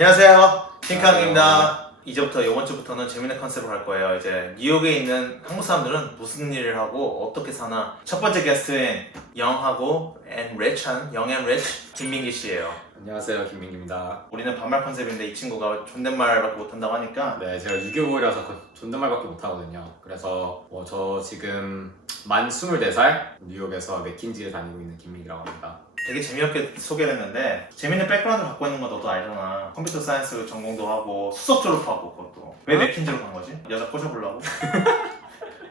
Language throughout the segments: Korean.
안녕하세요. 핑크항입니다. 이제부터 이번 주부터는 재밌는 컨셉으로 할 거예요. 이제 뉴욕에 있는 한국 사람들은 무슨 일을 하고 어떻게 사나. 첫 번째 게스트인 영하고 앤리치한 영앤리치 김민기 씨예요. 안녕하세요, 김민기입니다. 우리는 반말 컨셉인데 이 친구가 존댓말밖에 못한다고 하니까 네, 제가 유교부라서 존댓말밖에 못하거든요. 그래서 저 지금 만 24살 뉴욕에서 맥킨지에 다니고 있는 김민기라고 합니다. 되게 재미없게 소개를 했는데 재밌는 백그라운드 갖고 있는 거 너도 알잖아. 컴퓨터 사이언스 전공도 하고 수석 졸업하고 그것도. 왜 맥킨지로 간 거지? 여자 꼬셔보려고?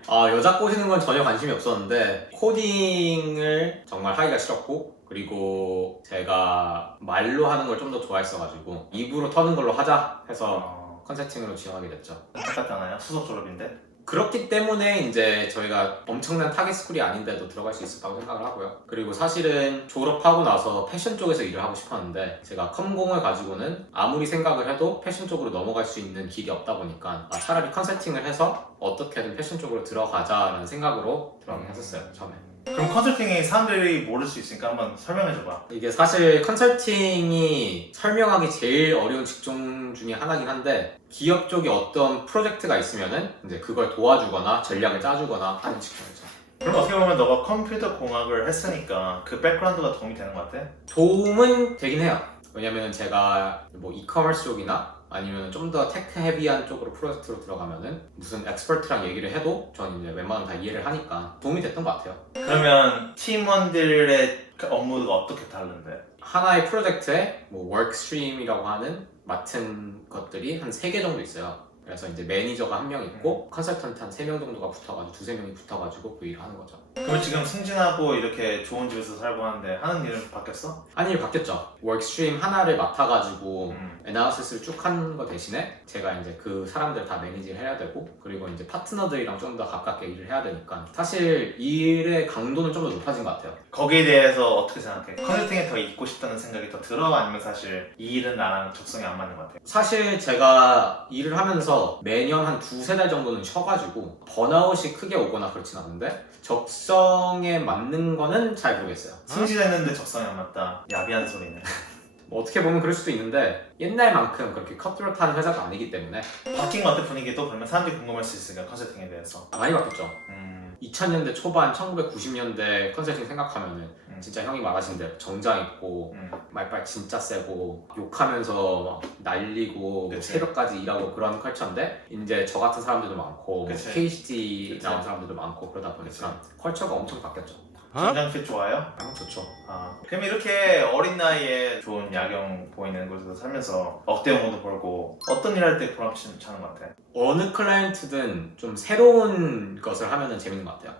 여자 꼬시는 건 전혀 관심이 없었는데 코딩을 정말 하기가 싫었고, 그리고 제가 말로 하는 걸 좀 더 좋아했어가지고 입으로 터는 걸로 하자 해서 컨설팅으로 지원하게 됐죠. 안타깝잖아요. 수석 졸업인데. 그렇기 때문에 이제 저희가 엄청난 타겟 스쿨이 아닌데도 들어갈 수 있었다고 생각을 하고요. 그리고 사실은 졸업하고 나서 패션 쪽에서 일을 하고 싶었는데 제가 컴공을 가지고는 아무리 생각을 해도 패션 쪽으로 넘어갈 수 있는 길이 없다 보니까 차라리 컨설팅을 해서 어떻게든 패션 쪽으로 들어가자라는 생각으로 들어가긴 했었어요, 처음에. 그럼 컨설팅이 사람들이 모를 수 있으니까 한번 설명해줘봐. 이게 사실 컨설팅이 설명하기 제일 어려운 직종 중에 하나긴 한데 기업 쪽에 어떤 프로젝트가 있으면은 이제 그걸 도와주거나 전략을 짜주거나 하는 직종이죠. 그럼 어떻게 보면 너가 컴퓨터 공학을 했으니까 그 백그라운드가 도움이 되는 것 같아? 도움은 되긴 해요. 왜냐면 제가 뭐 이커머스 쪽이나 아니면 좀 더 테크 헤비한 쪽으로 프로젝트로 들어가면은 무슨 엑스퍼트랑 얘기를 해도 저는 이제 웬만하면 다 이해를 하니까 도움이 됐던 것 같아요. 그러면 팀원들의 그 업무가 어떻게 다른데? 하나의 프로젝트에 뭐 워크스트림이라고 하는 맡은 것들이 한 3개 정도 있어요. 그래서 이제 매니저가 1명 있고 컨설턴트 한 3명 정도가 붙어가지고 2-3명이 붙어가지고 그 일을 하는 거죠. 그럼 지금 승진하고 이렇게 좋은 집에서 살고 하는데 하는 일은 바뀌었어? 한 일 바뀌었죠. 워크스트림 하나를 맡아가지고 애나리시스를 쭉 하는 거 대신에 제가 이제 그 사람들 다 매니지를 해야 되고, 그리고 이제 파트너들이랑 좀 더 가깝게 일을 해야 되니까 사실 일의 강도는 좀 더 높아진 것 같아요. 거기에 대해서 어떻게 생각해? 컨설팅에 더 있고 싶다는 생각이 더 들어? 아니면 사실 이 일은 나랑 적성이 안 맞는 것 같아? 사실 제가 일을 하면서 매년 한 2-3달 정도는 쉬어가지고 번아웃이 크게 오거나 그렇진 않은데 적성에 맞는 거는 잘 모르겠어요. 승진했는데 적성이 안 맞다. 야비한 소리네. 뭐 어떻게 보면 그럴 수도 있는데 옛날만큼 그렇게 컷드롯한 회사가 아니기 때문에 바뀐 것 같아 분위기도. 그러면 사람들이 궁금할 수 있으니까 컨설팅에 대해서. 많이 바뀌었죠. 2000년대 초반, 1990년대 컨설팅 생각하면은 진짜 형이 말하신 대로 정장 입고 말빨 진짜 세고 욕하면서 막 날리고 그치. 새벽까지 일하고 그런 컬처인데 이제 저 같은 사람들도 많고 그치. PhD 그치. 나온 사람들도 많고 그러다 보니까 컬처가 엄청 바뀌었죠. 정장 핏 좋아요? 좋죠. 그럼 이렇게 어린 나이에 좋은 야경 보이는 곳에서 살면서 억대 연봉도 벌고 어떤 일 할 때 보람차는 것 같아? 어느 클라이언트든 좀 새로운 것을 하면은 재밌는 것 같아요.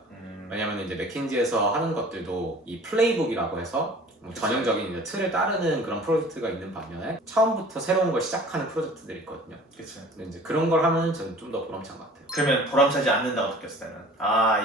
왜냐면 이제 맥킨지에서 하는 것들도 이 플레이북이라고 해서 뭐 전형적인 이제 틀을 따르는 그런 프로젝트가 있는 반면에 처음부터 새로운 걸 시작하는 프로젝트들이 있거든요. 그치. 근데 이제 그런 걸 하면은 저는 좀 더 보람찬 것 같아요. 그러면 보람차지 않는다고 느꼈을 때는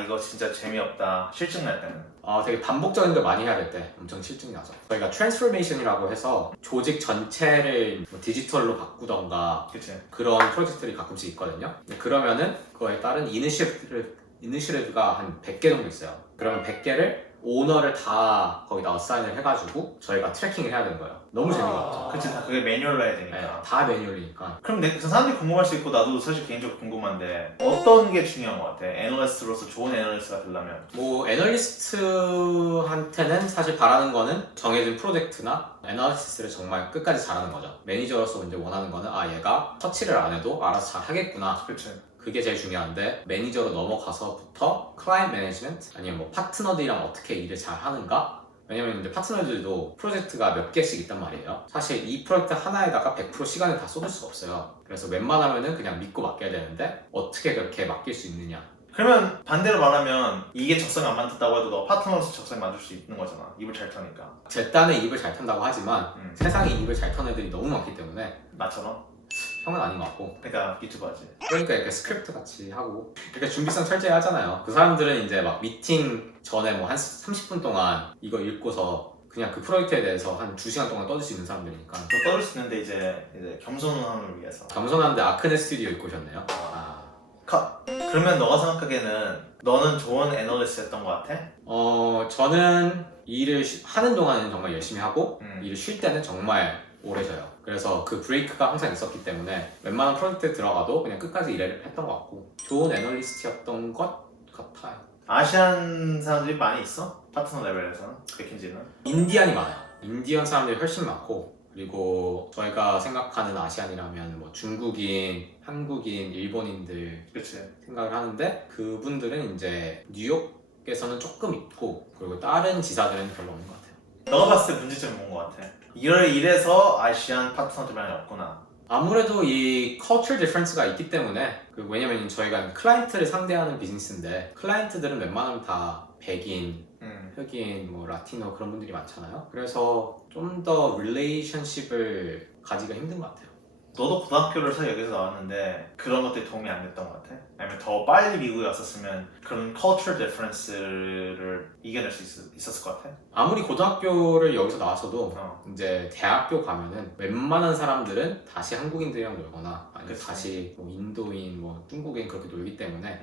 이거 진짜 재미없다. 실증 날 때는? 되게 반복적인 걸 많이 해야 될 때 엄청 실증이 나죠. 저희가 트랜스포메이션이라고 해서 조직 전체를 뭐 디지털로 바꾸던가 그치. 그런 프로젝트들이 가끔씩 있거든요. 근데 그러면은 그거에 따른 이니시티브가 한 100개 정도 있어요. 그러면 100개를 오너를 다 거기다 어사인을 해가지고 저희가 트래킹을 해야 되는 거예요. 너무 재미가 없죠. 그치, 다 그게 매뉴얼로 해야 네, 되니까. 다 매뉴얼이니까. 그럼 그 사람들이 궁금할 수 있고 나도 사실 개인적으로 궁금한데 어떤 게 중요한 것 같아? 애널리스트로서 좋은 애널리스트가 되려면? 뭐 애널리스트한테는 사실 바라는 거는 정해진 프로젝트나 애널리시스를 정말 끝까지 잘하는 거죠. 매니저로서 이제 원하는 거는 얘가 터치를 안 해도 알아서 잘 하겠구나. 그치. 그게 제일 중요한데 매니저로 넘어가서부터 클라이언트 매니지먼트 아니면 뭐 파트너들이랑 어떻게 일을 잘 하는가? 왜냐면 이제 파트너들도 프로젝트가 몇 개씩 있단 말이에요. 사실 이 프로젝트 하나에다가 100% 시간을 다 쏟을 수가 없어요. 그래서 웬만하면은 그냥 믿고 맡겨야 되는데 어떻게 그렇게 맡길 수 있느냐. 그러면 반대로 말하면 이게 적성이 안 맞다고 해도 너 파트너로서 적성이 맞을 수 있는 거잖아. 입을 잘 터니까. 제 딴에 입을 잘 탄다고 하지만 세상에 입을 잘 터는 애들이 너무 많기 때문에 나처럼? 형은 아닌 것 같고, 그러니까 유튜브 하지. 그러니까 이렇게 스크립트 같이 하고 이렇게 준비성 철저히 하잖아요. 그 사람들은 이제 막 미팅 전에 뭐 한 30분 동안 이거 읽고서 그냥 그 프로젝트에 대해서 한 2시간 동안 떠들 수 있는 사람들이니까. 또 떠들 수 있는데 이제 겸손함을 위해서. 겸손한데 아크네 스튜디오 입고 오셨네요. 컷! 그러면 너가 생각하기에는 너는 좋은 애널리스트였던 것 같아? 저는 일을 하는 동안은 정말 열심히 하고 일을 쉴 때는 정말 오래져요. 그래서 그 브레이크가 항상 있었기 때문에 웬만한 프로젝트에 들어가도 그냥 끝까지 일을 했던 것 같고 좋은 애널리스트였던 것 같아요. 아시안 사람들이 많이 있어? 파트너 레벨에서는? 맥킨지는? 인디안이 많아요. 인디언 사람들이 훨씬 많고 그리고 저희가 생각하는 아시안이라면 뭐 중국인, 한국인, 일본인들 그치. 생각을 하는데 그분들은 이제 뉴욕에서는 조금 있고 그리고 다른 지사들은 별로 없는 것 같아요. 너가 봤을 때 문제점이 뭔 것 같아? 이래서 아시안 파트너들이 없구나. 아무래도 이 culture difference가 있기 때문에 왜냐면 저희가 클라이언트를 상대하는 비즈니스인데 클라이언트들은 웬만하면 다 백인, 흑인, 뭐 라티노 그런 분들이 많잖아요. 그래서 좀 더 릴레이션십을 가지기가 힘든 것 같아요. 너도 고등학교를 사실 여기서 나왔는데 그런 것들이 도움이 안 됐던 것 같아? 아니면 더 빨리 미국에 왔었으면 그런 culture difference를 이겨낼 수 있었을 것 같아? 아무리 고등학교를 여기서 나왔어도 어. 이제 대학교 가면은 웬만한 사람들은 다시 한국인들이랑 놀거나 아니면 그치. 다시 뭐 인도인, 뭐 중국인 그렇게 놀기 때문에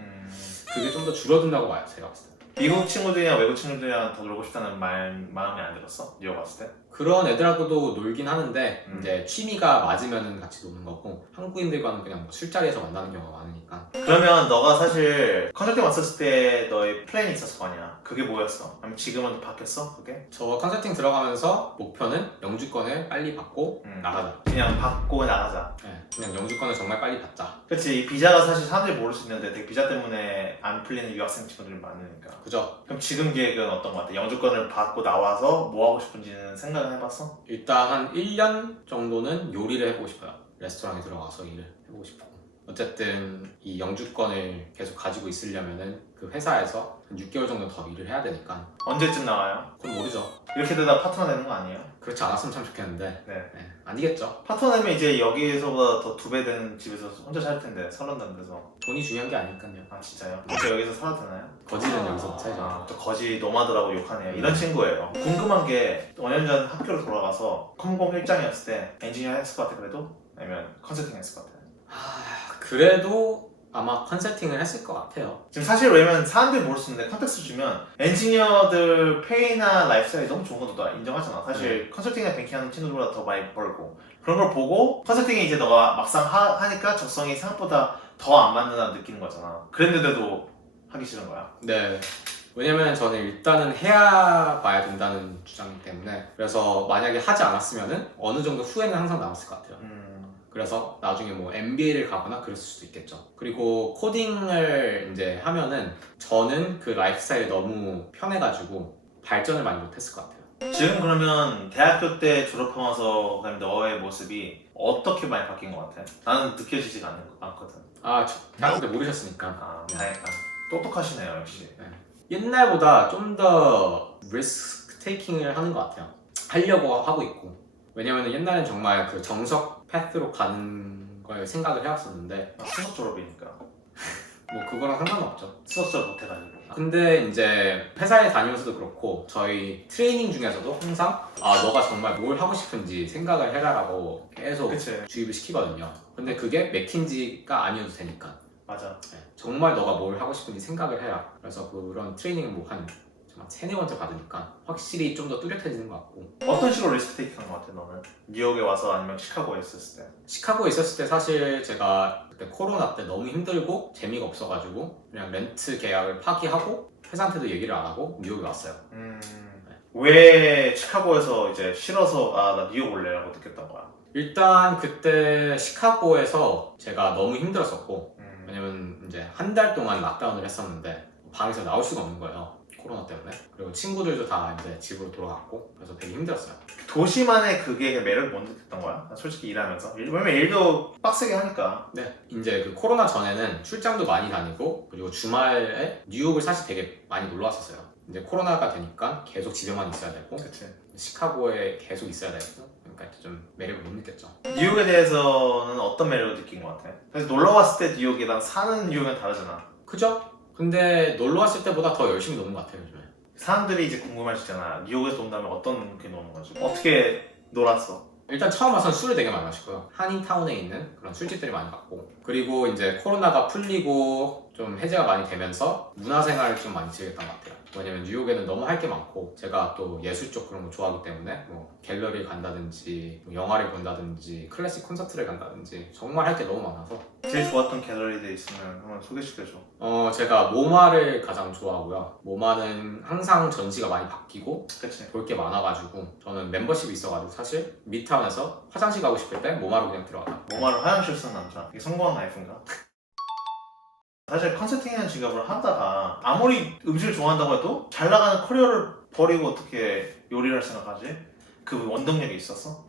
그게 그게 좀 더 줄어든다고 봐요, 제가 봤을 때. 미국 친구들이랑 외국 친구들이랑 더 놀고 싶다는 마음이 안 들었어? 뉴욕 왔을 때? 그런 애들하고도 놀긴 하는데 음. 이제 취미가 맞으면은 같이 노는 거고 한국인들과는 그냥 뭐 술자리에서 만나는 경우가 많으니까. 그러면 너가 사실 컨설팅 왔었을 때 너의 플랜이 있었을 거 아니야? 그게 뭐였어? 아니면 지금은 바뀌었어? 그게? 저 컨설팅 들어가면서 목표는 영주권을 빨리 받고 나가자. 그냥 받고 나가자. 네, 그냥 영주권을 정말 빨리 받자. 그치, 이 비자가 사실 사람들이 모를 수 있는데 되게 비자 때문에 안 풀리는 유학생 친구들이 많으니까. 그죠? 그럼 지금 계획은 어떤 것 같아? 영주권을 받고 나와서 뭐 하고 싶은지는 생각은 해봤어? 일단 한 1년 정도는 요리를 해보고 싶어요. 레스토랑에 들어가서 일을 해보고 싶고. 어쨌든 이 영주권을 계속 가지고 있으려면은 그 회사에서 한 6개월 정도 더 일을 해야 되니까 언제쯤 나와요? 그건 모르죠. 이렇게 되다 파트너 되는 거 아니에요? 그렇지 않았으면 참 좋겠는데 네. 아니겠죠. 파트너 되면 이제 여기서보다 더 2배 되는 집에서 혼자 살 텐데, 설렁다는 데서. 돈이 중요한 게 아니니까요. 아, 진짜요? 진짜 여기서 살아도 되나요? 거지는 여기서 못 살죠. 아, 또 거지 노마드라고 욕하네요. 이런 친구예요. 궁금한 게 5년 전 학교로 돌아가서 컴공 일장이었을 때 엔지니어 했을 것 같아 그래도? 아니면 컨설팅 했을 것 같아? 그래도 아마 컨설팅을 했을 것 같아요. 지금 사실 왜냐면 사람들이 모를 수 있는데 컨텍스트 주면 엔지니어들 페이나 라이프스타일이 너무 좋은 건 너도 인정하잖아. 사실 컨설팅이나 뱅킹하는 친구들보다 더 많이 벌고 그런 걸 보고 컨설팅이 이제 너가 막상 하니까 적성이 생각보다 더 안 맞는다 느끼는 거잖아. 그랬는데도 하기 싫은 거야. 네. 왜냐면 저는 일단은 해야 봐야 된다는 주장이기 때문에 그래서 만약에 하지 않았으면은 어느 정도 후회는 항상 남았을 것 같아요. 그래서 나중에 뭐 MBA를 가거나 그랬을 수도 있겠죠. 그리고 코딩을 이제 하면은 저는 그 라이프 스타일이 너무 편해가지고 발전을 많이 못했을 것 같아요. 지금 그러면 대학교 때 졸업하면서 그다음에 너의 모습이 어떻게 많이 바뀐 것 같아? 나는 느껴지지가 않거든. 아, 대학교 때 모르셨으니까. 아, 다행이다. 똑똑하시네요, 역시. 옛날보다 좀 더 리스크 테이킹을 하는 것 같아요. 하려고 하고 있고. 왜냐면 옛날엔 정말 그 정석 패스로 가는 걸 생각을 해왔었는데 수석 졸업이니까. 뭐 그거랑 상관없죠. 수석 졸업 못해가지고. 근데 이제 회사에 다니면서도 그렇고 저희 트레이닝 중에서도 항상 너가 정말 뭘 하고 싶은지 생각을 해라라고 계속 그치. 주입을 시키거든요. 근데 그게 맥킨지가 아니어도 되니까 맞아. 정말 너가 뭘 하고 싶은지 생각을 해라. 그래서 그런 트레이닝을 뭐한 3-4번째 받으니까 확실히 좀 더 뚜렷해지는 것 같고. 어떤 식으로 리스크 테이킹 한것 같아, 너는? 뉴욕에 와서 아니면 시카고에 있었을 때? 시카고에 있었을 때 사실 제가 그때 코로나 때 너무 힘들고 재미가 없어가지고 그냥 렌트 계약을 파기하고 회사한테도 얘기를 안 하고 뉴욕에 왔어요. 왜 시카고에서 이제 싫어서 나 뉴욕 올래라고 느꼈던 거야? 일단 그때 시카고에서 제가 너무 힘들었었고 왜냐면 이제 한 달 동안 락다운을 했었는데 방에서 나올 수가 없는 거예요. 코로나 때문에. 그리고 친구들도 다 이제 집으로 돌아갔고 그래서 되게 힘들었어요. 도시만의 그게 매력을 못 느꼈던 거야? 난 솔직히 일하면서. 왜냐면 일도 빡세게 하니까. 네. 이제 그 코로나 전에는 출장도 많이 다니고 그리고 주말에 뉴욕을 사실 되게 많이 놀러 왔었어요. 이제 코로나가 되니까 계속 집에만 있어야 되고 그치. 시카고에 계속 있어야 되고 그러니까 좀 매력을 못 느꼈죠. 뉴욕에 대해서는 어떤 매력을 느낀 것 같아? 사실 놀러 왔을 때 뉴욕이랑 사는 뉴욕은 다르잖아. 그죠? 근데 놀러 왔을 때보다 더 열심히 노는 것 같아요 요즘에. 사람들이 이제 궁금할 수 있잖아. 뉴욕에서 논다면 어떤 게 노는 거지? 어떻게 놀았어? 일단 처음 와서는 술을 되게 많이 마시고요. 한인타운에 있는 그런 술집들이 많이 갔고 그리고 이제 코로나가 풀리고 좀 해제가 많이 되면서 문화생활을 좀 많이 즐겼던 것 같아요. 왜냐면 뉴욕에는 너무 할 게 많고 제가 또 예술 쪽 그런 거 좋아하기 때문에 뭐 갤러리 간다든지 뭐 영화를 본다든지 클래식 콘서트를 간다든지 정말 할 게 너무 많아서 제일 좋았던 갤러리들 있으면 한번 소개시켜줘. 제가 모마를 가장 좋아하고요. 모마는 항상 전시가 많이 바뀌고 그치? 볼 게 많아가지고 저는 멤버십이 있어가지고 사실 미타운에서 화장실 가고 싶을 때 모마로 그냥 들어가요. 모마를 화장실 쓰는 남자. 이게 성공한 라이프인가? 사실 컨설팅이라는 직업을 하다가 아무리 음식을 좋아한다고 해도 잘 나가는 커리어를 버리고 어떻게 요리를 할 생각하지? 그 원동력이 있었어?